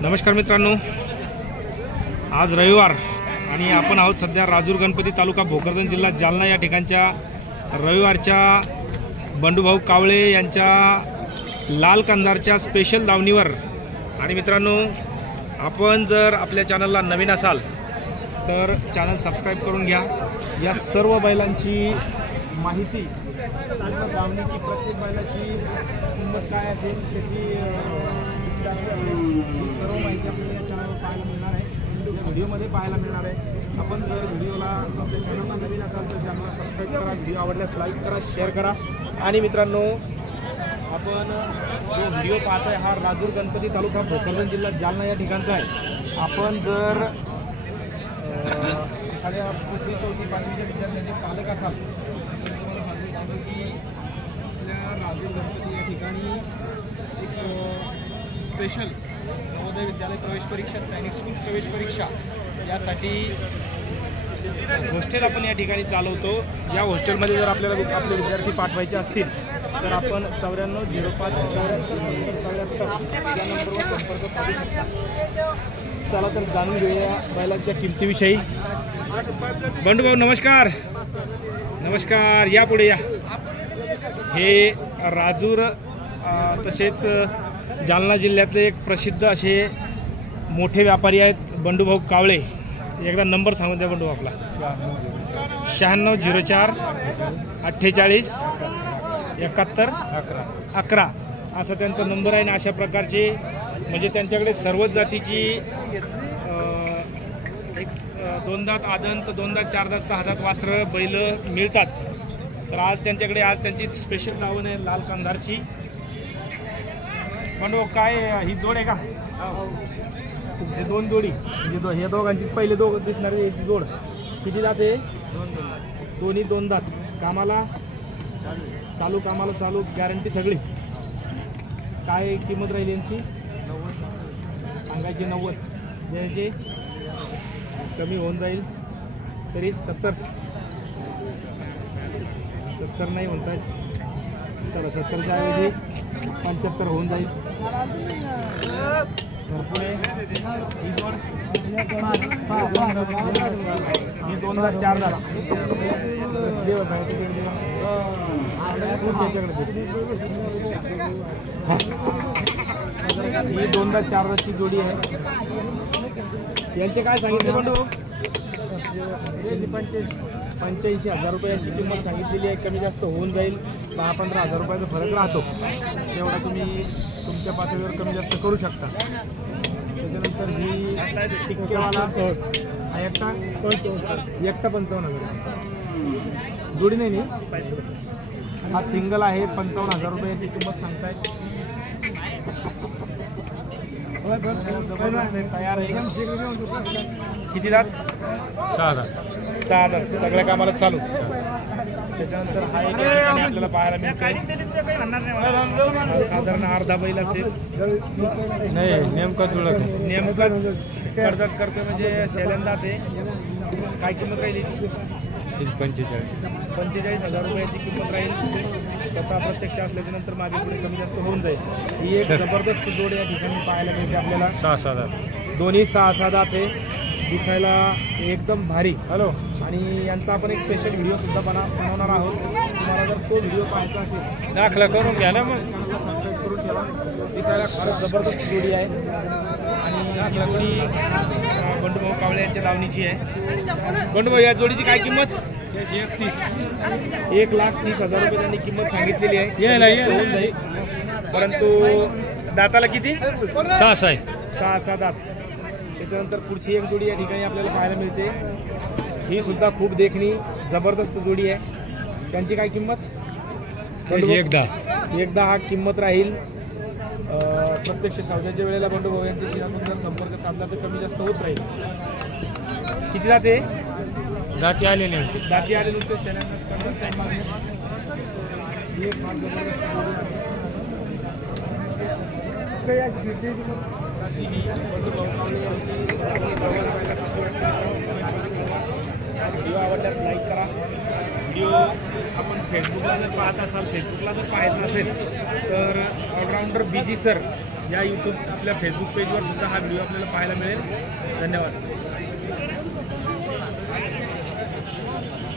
नमस्कार मित्रांनो, आज रविवार आणि आपण आहोत सध्या राजूर गणपती तालुका भोकरदन जिल्हा जालना या ठिकाणच्या रविवारच्या बंडूभाऊ कावळे यांच्या लाल कंधारच्या स्पेशल दावणीवर। आणि मित्रांनो, आपण जर आपल्या चॅनलला नवीन असाल तर चॅनल सबस्क्राइब करून घ्या। या सर्व बैलांची माहिती, दावणीची प्रत्येक बैलाची किंमत काय असेल त्याची सर्व माहिती आपल्याला या चॅनलवर पाहायला मिळणार आहे, व्हिडिओमध्ये पाहायला मिळणार आहे। आपण जर व्हिडिओला आपल्या चॅनलला नवीन असाल तर चॅनलला सबस्क्राइब करा, व्हिडिओ आवडल्यास लाईक करा, शेअर करा। आणि मित्रांनो, आपण जो व्हिडिओ पाहतोय हा राजूर गणपती तालुका भोकरदन जिल्हा जालना या ठिकाणचा आहे। आपण जर एखाद्या 3री 4थी 5वीच्या विद्यार्थ्यांचे पालक असाल तर तुम्हाला सांगू की आपल्या राजूर गणपती या ठिकाणी एक स्पेशल नवोदय विद्यालय प्रवेश परीक्षा, सैनिक स्कूल प्रवेश परीक्षा यासाठी हॉस्टेल आपण या ठिकाणी चालवतो। या हॉस्टेलमध्ये जर आपल्याला आपले विद्यार्थी पाठवायचे असतील तर आपण 94-05-74-74 या नंबरवर संपर्क साधू शकता। चला तर जाणून घेऊया बैलांच्या किमतीविषयी। बंडूभाऊ नमस्कार। नमस्कार, या पुढे या। हे राजूर तसेच जालना जिल्ह्यातले एक प्रसिद्ध असे मोठे व्यापारी आहेत बंडूभाऊ कावळे। एकदा नंबर सांगून द्या बंडू आपला। 9604 48 71 11 असा त्यांचा नंबर आहे। आणि अशा प्रकारचे म्हणजे त्यांच्याकडे सर्वच जातीची एक 2 दात आदंत, 2 दात, 4 दात, 6 दात वासरं बैल मिळतात। तर आज त्यांच्याकडे त्यांची स्पेशल दावण आहे लाल कंधारची। बंडू काय ही जोड आहे का? हे 2 जोडी म्हणजे हे दोघांची पहिले दोघं दिसणारी याची जोड किती दात आहे? दोन्ही 2 दात। कामाला चालू गॅरंटी सगळी। काय किंमत राहील यांची? 90 सांगायची, 90 द्यायचे, कमी होऊन जाईल तरी 70 नाही म्हणतात। चला 70च्या ऐवजी 75 होऊन जाईल। भरपूर आहे ही जोड। ही 2 दात 4 दात ही 2 दात 4 दातची जोडी आहे। यांचे काय सांगितले बंडू? 85,000 रुपये यांची किंमत सांगितलेली आहे। कमी जास्त होऊन जाईल, 10-15 हजार रुपयाचा फरक राहतो, तेवढा तुम्ही तुमच्या पातळीवर कमी जास्त करू शकता। त्याच्यानंतर ही टिक्केवाला एकटा 55,000 जोडी नाही हा सिंगल आहे। 55,000 रुपये याची किंमत सांगताय। तयार आहे। किती दात? 6 दात सगळ्या कामाला चालू। त्याच्यानंतर हा एक आपल्याला पाहायला मिळतोय, साधारण अर्धा बैल असेल, नाही नेमकाच करतोय म्हणजे सेलंदात आहे। काय किंमत राहील याची? 45,000 रुपयाची किंमत राहील। स्वतः प्रत्यक्ष असल्याच्या नंतर मागे पुढे कमी जास्त होऊन जाईल। ही एक जबरदस्त जोड या ठिकाणी पाहायला मिळते आपल्याला। 6 दात दोन्ही 6 दात आहे, दिसायला एकदम भारी। हॅलो, आणि यांचा आपण एक स्पेशल व्हिडिओ सुद्धा बनवणार आहोत। तुम्हाला जर तो व्हिडिओ पाहायचा असेल दाखला करून घ्या ना, मग चॅनलला सबस्क्राईब करून ठेवा। दिसायला फारच जबरदस्त जोडी आहे आणि ही जोडी बंडूभाऊ कावळे यांच्या दावणीची आहे। बंडूभाऊ, या जोडीची काय किंमत? 1,30,000 रुपये त्यांनी किंमत सांगितलेली आहे। परंतु दाताला किती? 6 दात। त्याच्यानंतर पुढची एक जोडी या ठिकाणी आपल्याला पाहायला मिळते, ही सुद्धा खूप देखणी जबरदस्त जोडी आहे। त्यांची काय किंमत? 1,10,000 हा किंमत राहील। प्रत्यक्ष सौद्याच्या वेळेला बंडूभाऊ यांच्याशी आपण जर संपर्क साधला तर कमी जास्त होत राहील। किती जाते? दाती आलेले नुसते व्हिडिओ आवडल्यास लाईक करा, व्हिडिओ आपण फेसबुकला जर पाहत असाल, फेसबुकला जर पाहायचं असेल तर ऑलराऊंडर BG सर या यूट्यूब आपल्या फेसबुक पेजवर सुद्धा हा व्हिडिओ आपल्याला पाहायला मिळेल. धन्यवाद.